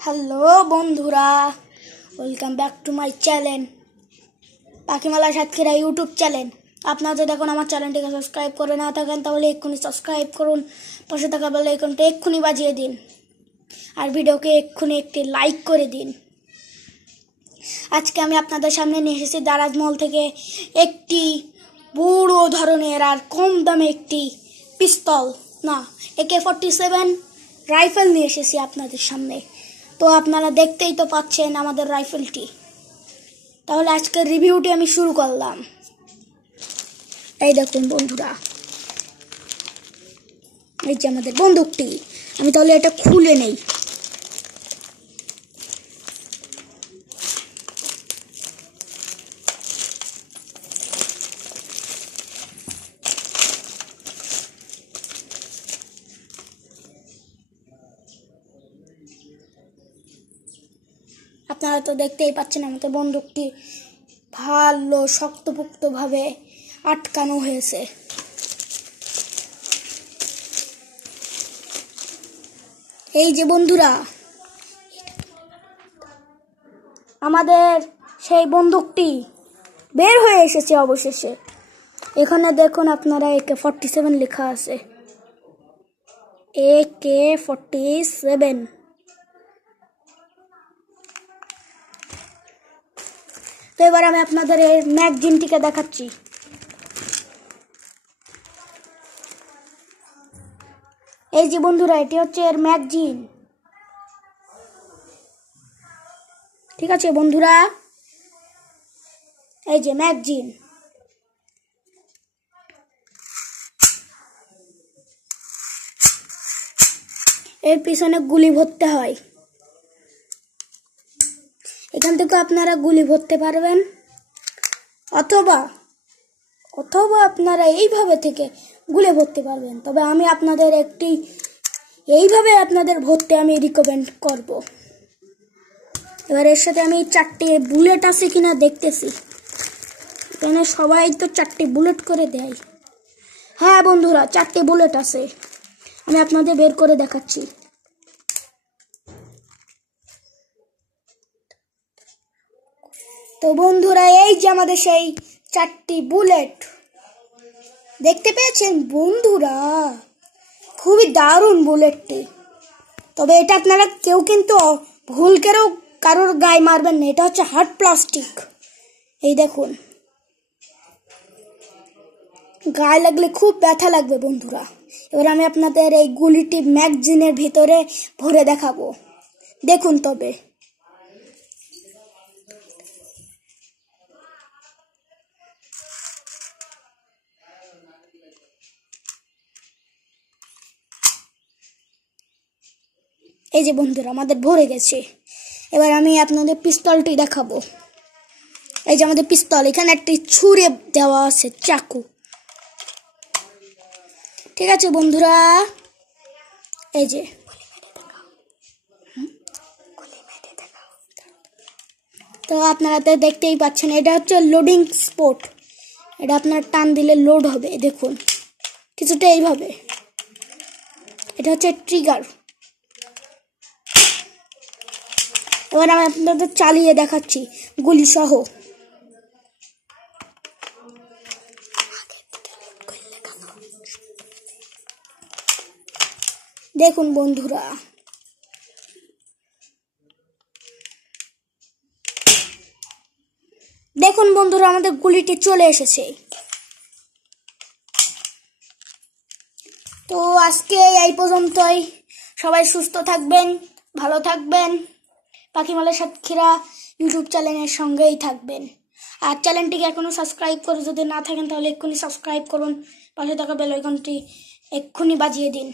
Hello বন্ধুরা, welcome back to my channel Pakhimala Satkhira YouTube channel. আপনারা যদি এখন আমার চ্যানেলটিকে সাবস্ক্রাইব করে না থাকেন তাহলে এক্ষুনি সাবস্ক্রাইব করুন, পাশে থাকা বেল আইকনটা এক্ষুনি বাজিয়ে দিন আর ভিডিওকে এক্ষুনি একটি লাইক করে দিন। আজকে আমি আপনাদের সামনে নিয়ে এসেছি দারাজ মল থেকে একটি বড় ধরনের আর কম দামে একটি পিস্তল না AK-47 রাইফেল নিয়ে এসেছি আপনাদের সামনে। তো আপনারা দেখতেই তো পাচ্ছেন আমাদের রাইফেলটি। তাহলে আজকের রিভিউটি আমি শুরু করলাম। এই দেখুন বন্ধুরা, এই যে আমাদের বন্দুকটি। আমি তাহলে এটা খুলে নেই। আপনারা তো দেখতেই পাচ্ছেন আমাদের বন্দুকটি ভালো শক্তপোক্তভাবে আটকানো হয়েছে। এই যে বন্ধুরা, আমাদের সেই বন্দুকটি বের হয়ে এসেছে অবশেষে। এখানে দেখুন আপনারা AK-47 লেখা আছে, AK-47। তো এবার আমি আপনাদের এই ম্যাগজিনটিকে দেখাচ্ছি। এই যে বন্ধুরা, এটি হচ্ছে এর ম্যাগজিন। ঠিক আছে বন্ধুরা, এই যে ম্যাগজিন। এর পিছনে গুলি ভরতে হয়। এখান থেকে আপনারা গুলি ভরতে পারবেন, অথবা আপনারা এইভাবে থেকে গুলি ভরতে পারবেন। তবে আমি আপনাদের এইভাবে আপনাদের ভরতে আমি রিকমেন্ড করব। এবার এর সাথে আমি 4টি বুলেট আছে কিনা দেখতেছি। এখানে সবাই তো 4টি বুলেট করে দেয়। হ্যাঁ বন্ধুরা, 4টি বুলেট আছে। আমি আপনাদের বের করে দেখাচ্ছি। তো বন্ধুরা, এই যে আমাদের সেই 4টি বুলেট দেখতে পেয়েছেন বন্ধুরা, খুবই দারুণ বুলেটটি। তবে এটা আপনারা কেউ কিন্তু ভুল করেও কারোর গায়ে মারবেন না, এটা হচ্ছে হার্ড প্লাস্টিক। এই দেখুন, গায়ে লাগলে খুব ব্যথা লাগবে বন্ধুরা। এবার আমি আপনাদের এই গুলিটি ম্যাগজিনের ভিতরে ভরে দেখাবো, দেখুন। তবে এই যে বন্ধুরা, আমাদের ভরে গেছে। এবার আমি আপনাদের পিস্তলটি দেখাবো। এই যে আমাদের পিস্তল, এখানে একটি ছুরি দেওয়া আছে, চাকু। ঠিক আছে বন্ধুরা, এই যে তো আপনারা তো দেখতেই পাচ্ছেন, এটা হচ্ছে লোডিং স্পট। এটা আপনার টান দিলে লোড হবে, দেখুন কিছুটা এইভাবে। এটা হচ্ছে ট্রিগার। এবার আমি আপনাদের চালিয়ে দেখাচ্ছি গুলি সহ। দেখুন বন্ধুরা, আমাদের গুলিটি চলে এসেছে। তো আজকে এই পর্যন্তই। সবাই সুস্থ থাকবেন, ভালো থাকবেন, পাখিমালা সাতক্ষীরা ইউটিউব চ্যানেলের সঙ্গেই থাকবেন। আর চ্যানেলটিকে এখনো সাবস্ক্রাইব করে যদি না থাকেন তাহলে এক্ষুনি সাবস্ক্রাইব করুন, পাশে থাকা বেল আইকনটি এক্ষুনি বাজিয়ে দিন।